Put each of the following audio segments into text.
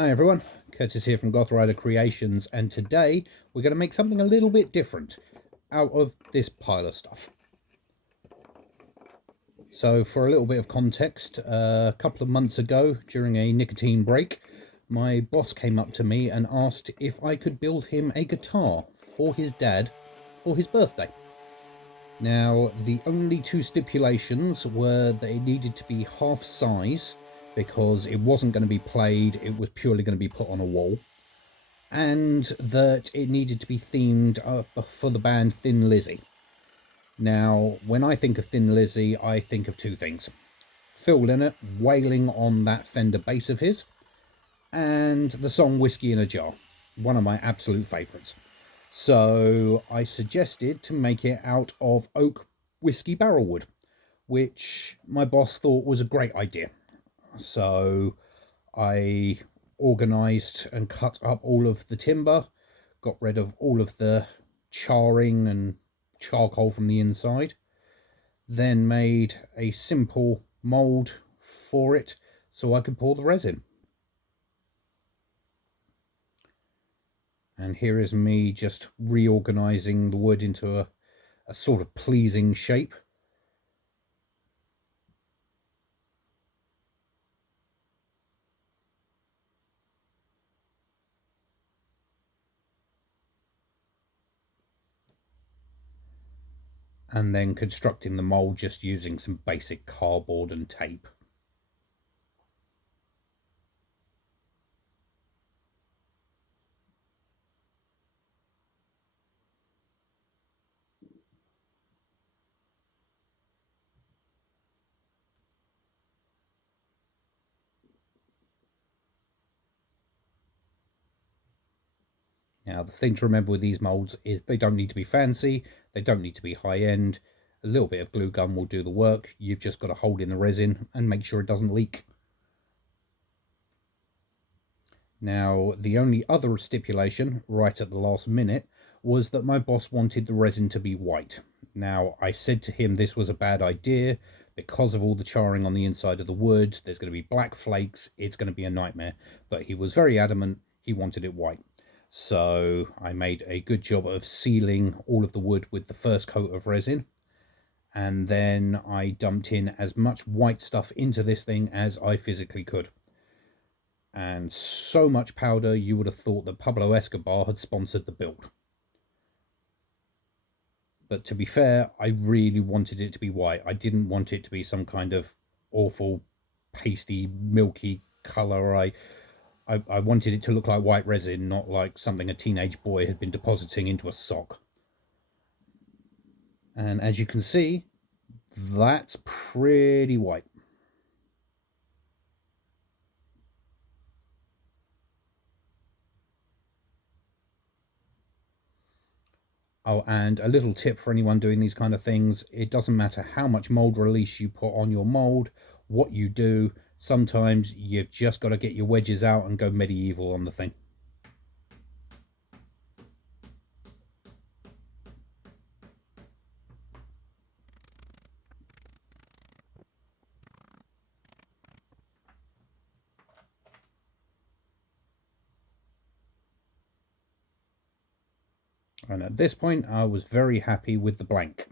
Hi everyone, Curtis here from Goth Rider Creations, and today we're going to make something a little bit different out of this pile of stuff. So for a little bit of context, a couple of months ago during a nicotine break, my boss came up to me and asked if I could build him a guitar for his dad for his birthday. Now, the only two stipulations were that it needed to be half size, because it wasn't going to be played, it was purely going to be put on a wall, and that it needed to be themed for the band Thin Lizzy. Now, when I think of Thin Lizzy, I think of two things: Phil Lynott wailing on that Fender bass of his, and the song Whiskey in a Jar, one of my absolute favourites. So I suggested to make it out of oak whiskey barrel wood, which my boss thought was a great idea. So I organised and cut up all of the timber, got rid of all of the charring and charcoal from the inside, then made a simple mould for it so I could pour the resin. And here is me just reorganising the wood into a sort of pleasing shape. And then constructing the mould just using some basic cardboard and tape. Now, the thing to remember with these moulds is they don't need to be fancy, they don't need to be high-end. A little bit of glue gun will do the work. You've just got to hold in the resin and make sure it doesn't leak. Now, the only other stipulation, right at the last minute, was that my boss wanted the resin to be white. Now, I said to him this was a bad idea because of all the charring on the inside of the wood. There's going to be black flakes, it's going to be a nightmare. But he was very adamant he wanted it white. So I made a good job of sealing all of the wood with the first coat of resin, and then I dumped in as much white stuff into this thing as I physically could. And so much powder you would have thought that Pablo Escobar had sponsored the build. But to be fair, I really wanted it to be white. I didn't want it to be some kind of awful pasty milky colour. I wanted it to look like white resin, not like something a teenage boy had been depositing into a sock. And as you can see, that's pretty white. Oh, and a little tip for anyone doing these kind of things: it doesn't matter how much mold release you put on your mold, what you do, sometimes you've just got to get your wedges out and go medieval on the thing. And at this point, I was very happy with the blank.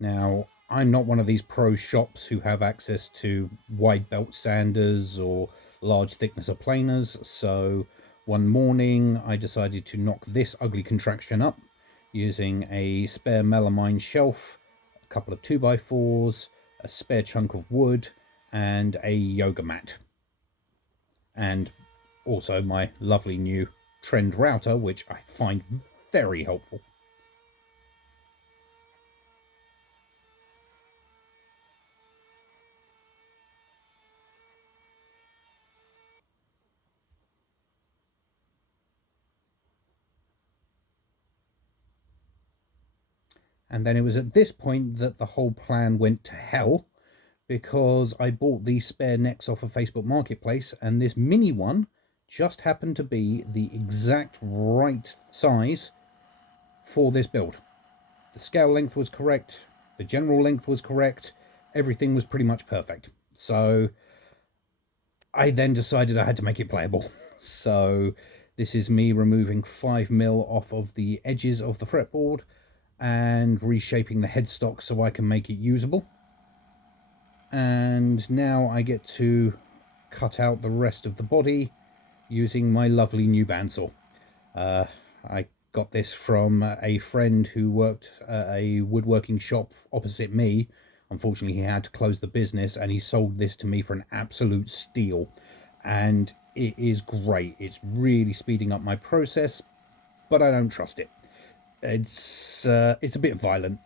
Now, I'm not one of these pro shops who have access to wide belt sanders or large thickness of planers, so one morning I decided to knock this ugly contraction up using a spare melamine shelf, a couple of 2x4s, a spare chunk of wood, and a yoga mat. And also my lovely new trend router, which I find very helpful. And then it was at this point that the whole plan went to hell, because I bought these spare necks off of Facebook Marketplace, and this mini one just happened to be the exact right size for this build. The scale length was correct, The general length was correct. Everything was pretty much perfect. So I then decided I had to make it playable. So this is me removing 5mm off of the edges of the fretboard and reshaping the headstock so I can make it usable. And now I get to cut out the rest of the body using my lovely new bandsaw. I got this from a friend who worked at a woodworking shop opposite me. Unfortunately, he had to close the business, and he sold this to me for an absolute steal. And it is great. It's really speeding up my process, but I don't trust it. It's a bit violent.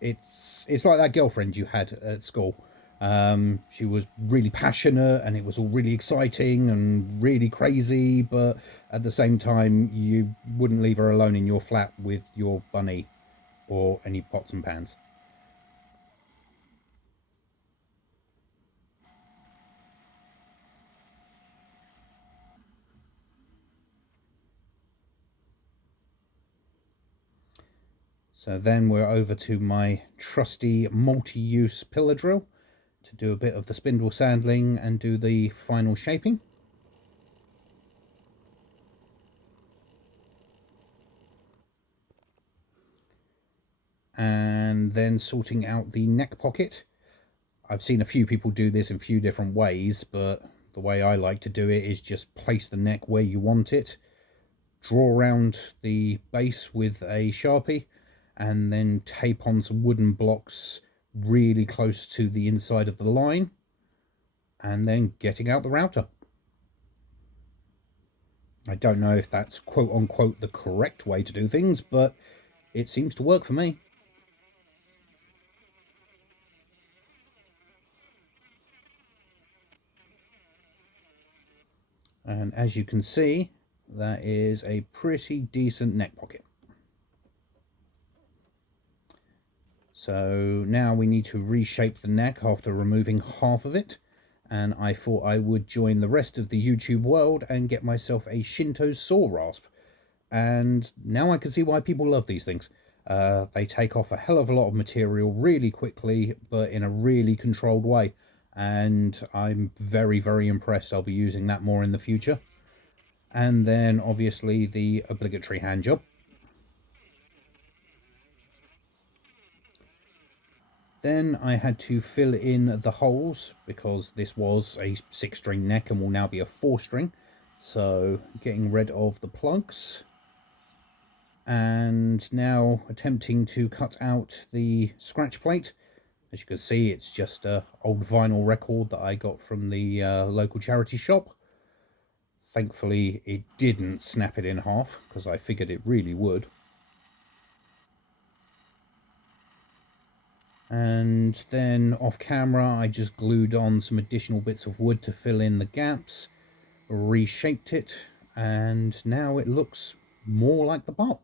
It's like that girlfriend you had at school. She was really passionate, and it was all really exciting and really crazy, but at the same time you wouldn't leave her alone in your flat with your bunny or any pots and pans. So then we're over to my trusty multi-use pillar drill to do a bit of the spindle sandling and do the final shaping. And then sorting out the neck pocket. I've seen a few people do this in a few different ways, but the way I like to do it is just place the neck where you want it, draw around the base with a Sharpie, and then tape on some wooden blocks really close to the inside of the line, and then getting out the router. I don't know if that's quote unquote the correct way to do things, but it seems to work for me. And as you can see, that is a pretty decent neck pocket. So now we need to reshape the neck after removing half of it, and I thought I would join the rest of the YouTube world and get myself a Shinto saw rasp. And now I can see why people love these things. They take off a hell of a lot of material really quickly, but in a really controlled way, and I'm very, very impressed. I'll be using that more in the future. And then obviously the obligatory hand job. Then I had to fill in the holes because this was a 6-string neck and will now be a 4-string. So getting rid of the plugs. And now attempting to cut out the scratch plate. As you can see, it's just an old vinyl record that I got from the local charity shop. Thankfully, it didn't snap it in half because I figured it really would. And then off camera I just glued on some additional bits of wood to fill in the gaps, reshaped it, and now it looks more like the bot.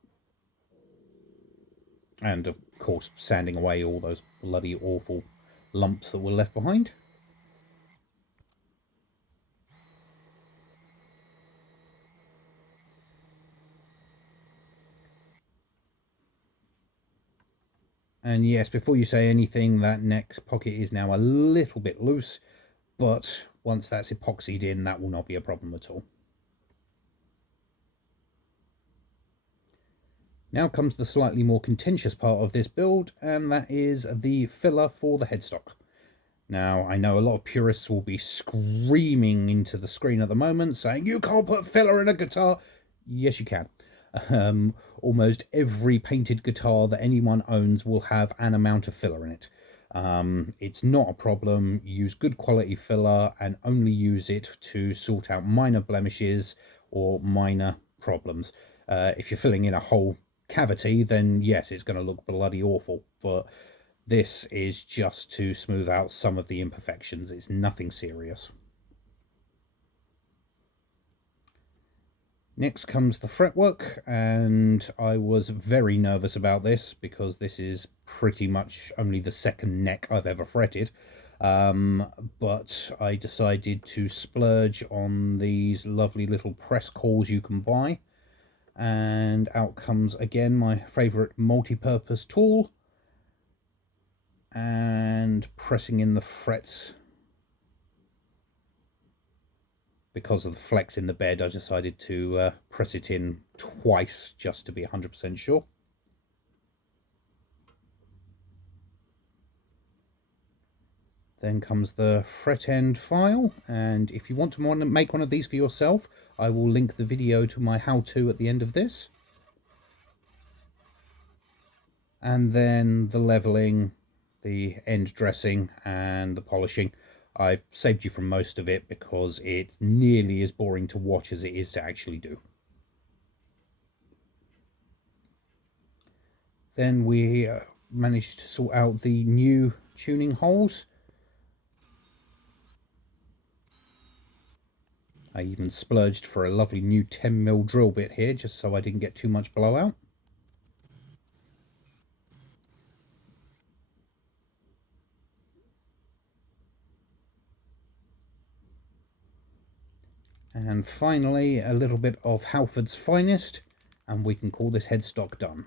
And of course sanding away all those bloody awful lumps that were left behind. And yes, before you say anything, that neck pocket is now a little bit loose, but once that's epoxied in, that will not be a problem at all. Now comes the slightly more contentious part of this build, and that is the filler for the headstock. Now, I know a lot of purists will be screaming into the screen at the moment, saying, you can't put filler in a guitar. Yes, you can. Almost every painted guitar that anyone owns will have an amount of filler in it. It's not a problem. Use good quality filler and only use it to sort out minor blemishes or minor problems. If you're filling in a whole cavity, then yes, it's going to look bloody awful, but this is just to smooth out some of the imperfections. It's nothing serious. Next comes the fretwork, and I was very nervous about this because this is pretty much only the second neck I've ever fretted. But I decided to splurge on these lovely little press cores you can buy. And out comes again my favourite multi-purpose tool. and pressing in the frets. Because of the flex in the bed, I decided to press it in twice just to be 100% sure. Then comes the fret end file, and if you want to make one of these for yourself, I will link the video to my how-to at the end of this. And then the leveling, the end dressing and the polishing. I've saved you from most of it because it's nearly as boring to watch as it is to actually do. Then we managed to sort out the new tuning holes. I even splurged for a lovely new 10mm drill bit here just so I didn't get too much blowout. And finally a little bit of Halford's Finest, and we can call this headstock done.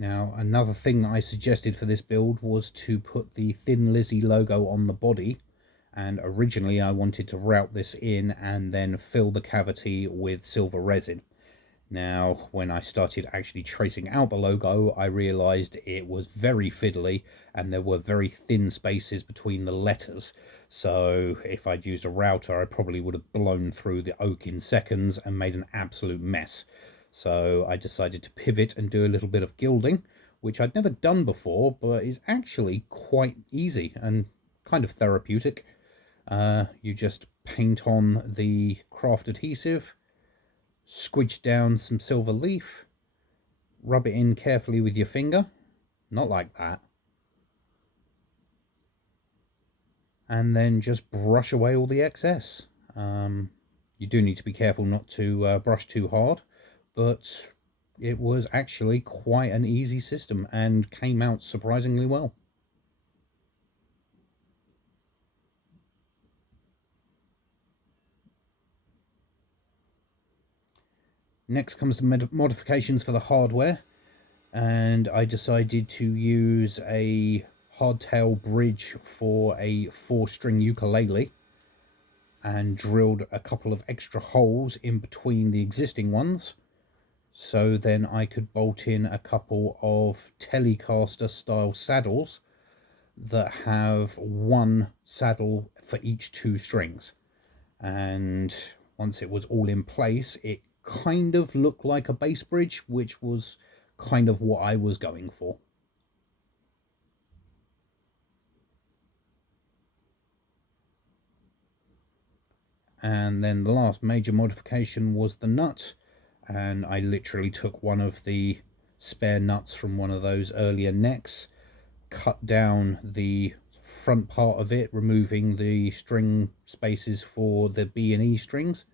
Now, another thing that I suggested for this build was to put the thin Lizzy logo on the body, and originally I wanted to route this in and then fill the cavity with silver resin. Now, when I started actually tracing out the logo, I realised it was very fiddly and there were very thin spaces between the letters. So if I'd used a router, I probably would have blown through the oak in seconds and made an absolute mess. So I decided to pivot and do a little bit of gilding, which I'd never done before, but is actually quite easy and kind of therapeutic. You just paint on the craft adhesive, squidge down some silver leaf, rub it in carefully with your finger, not like that, and then just brush away all the excess. You do need to be careful not to brush too hard, but it was actually quite an easy system and came out surprisingly well. Next comes the modifications for the hardware, and I decided to use a hardtail bridge for a 4-string ukulele and drilled a couple of extra holes in between the existing ones, so then I could bolt in a couple of Telecaster style saddles that have one saddle for each 2 strings. And once it was all in place, it kind of looked like a bass bridge, which was kind of what I was going for. And then the last major modification was the nut, and I literally took one of the spare nuts from one of those earlier necks, cut down the front part of it, removing the string spaces for the B and E strings,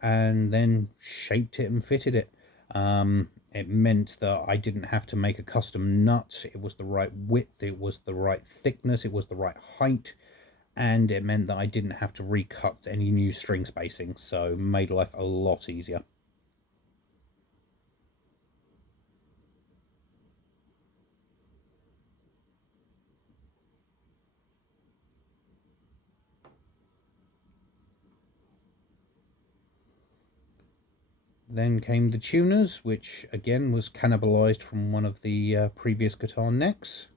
and then shaped it and fitted it. It meant that I didn't have to make a custom nut. It was the right width, it was the right thickness, it was the right height, and it meant that I didn't have to recut any new string spacing, so made life a lot easier. Then came the tuners, which again was cannibalized from one of the previous guitar necks.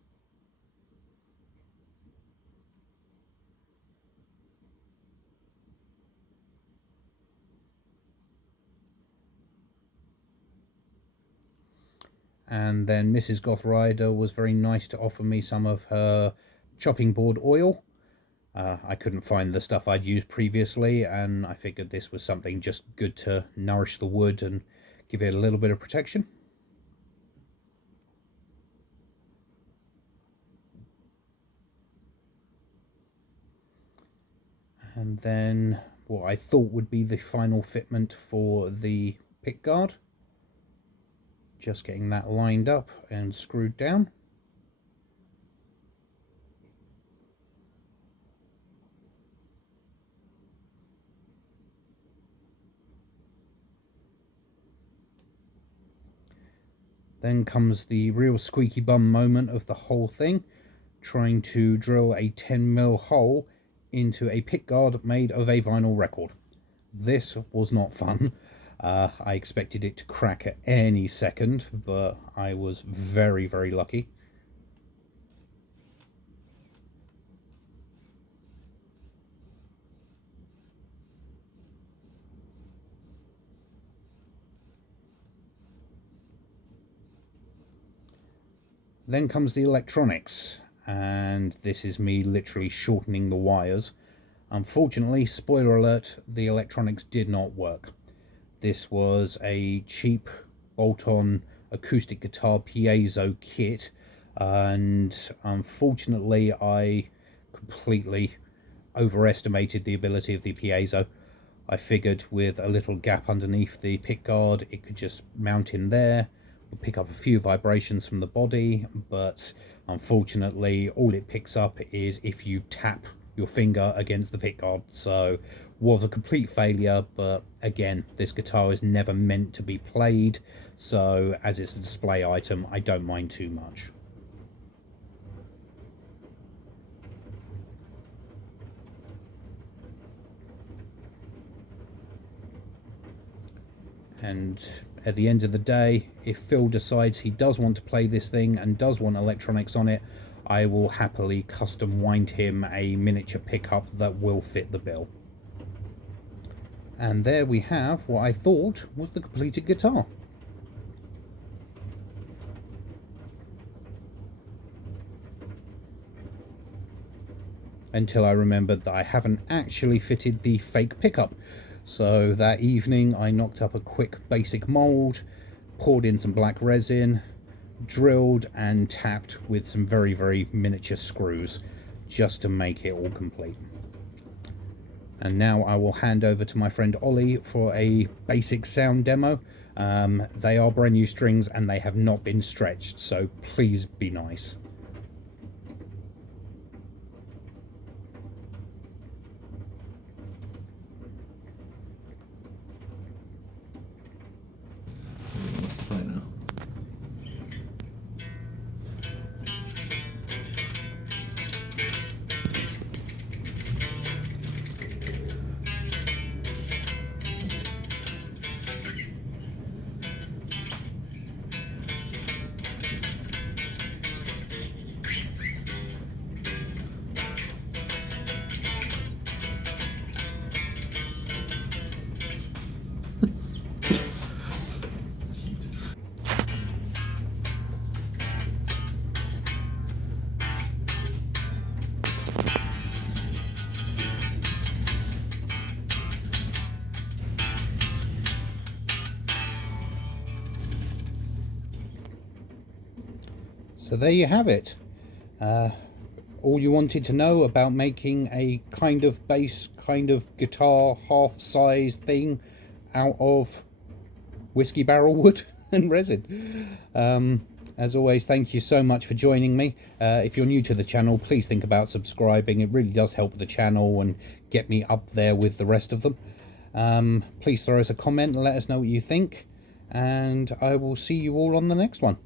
And then Mrs. Goth Rider was very nice to offer me some of her chopping board oil. I couldn't find the stuff I'd used previously, and I figured this was something just good to nourish the wood and give it a little bit of protection. And then what I thought would be the final fitment for the pick guard. Just getting that lined up and screwed down. Then comes the real squeaky bum moment of the whole thing, trying to drill a 10mm hole into a pick guard made of a vinyl record. This was not fun. I expected it to crack at any second, but I was very, very lucky. Then comes the electronics, and this is me literally shortening the wires. Unfortunately, spoiler alert, the electronics did not work. This was a cheap bolt-on acoustic guitar piezo kit, and unfortunately I completely overestimated the ability of the piezo. I figured with a little gap underneath the pickguard it could just mount in there, would pick up a few vibrations from the body, but unfortunately all it picks up is if you tap your finger against the pickguard. So was a complete failure, but again, this guitar is never meant to be played, so as it's a display item I don't mind too much. And at the end of the day, if Phil decides he does want to play this thing and does want electronics on it, I will happily custom wind him a miniature pickup that will fit the bill. And there we have what I thought was the completed guitar. Until I remembered that I haven't actually fitted the fake pickup. So that evening I knocked up a quick basic mould, poured in some black resin, drilled and tapped with some very, very miniature screws just to make it all complete. And now I will hand over to my friend Ollie for a basic sound demo. They are brand new strings and they have not been stretched, so please be nice. Right now. So there you have it. All you wanted to know about making a kind of bass, kind of guitar, half-size thing out of whiskey barrel wood and resin. As always, thank you so much for joining me. If you're new to the channel, please think about subscribing. It really does help the channel and get me up there with the rest of them. Please throw us a comment and let us know what you think. And I will see you all on the next one.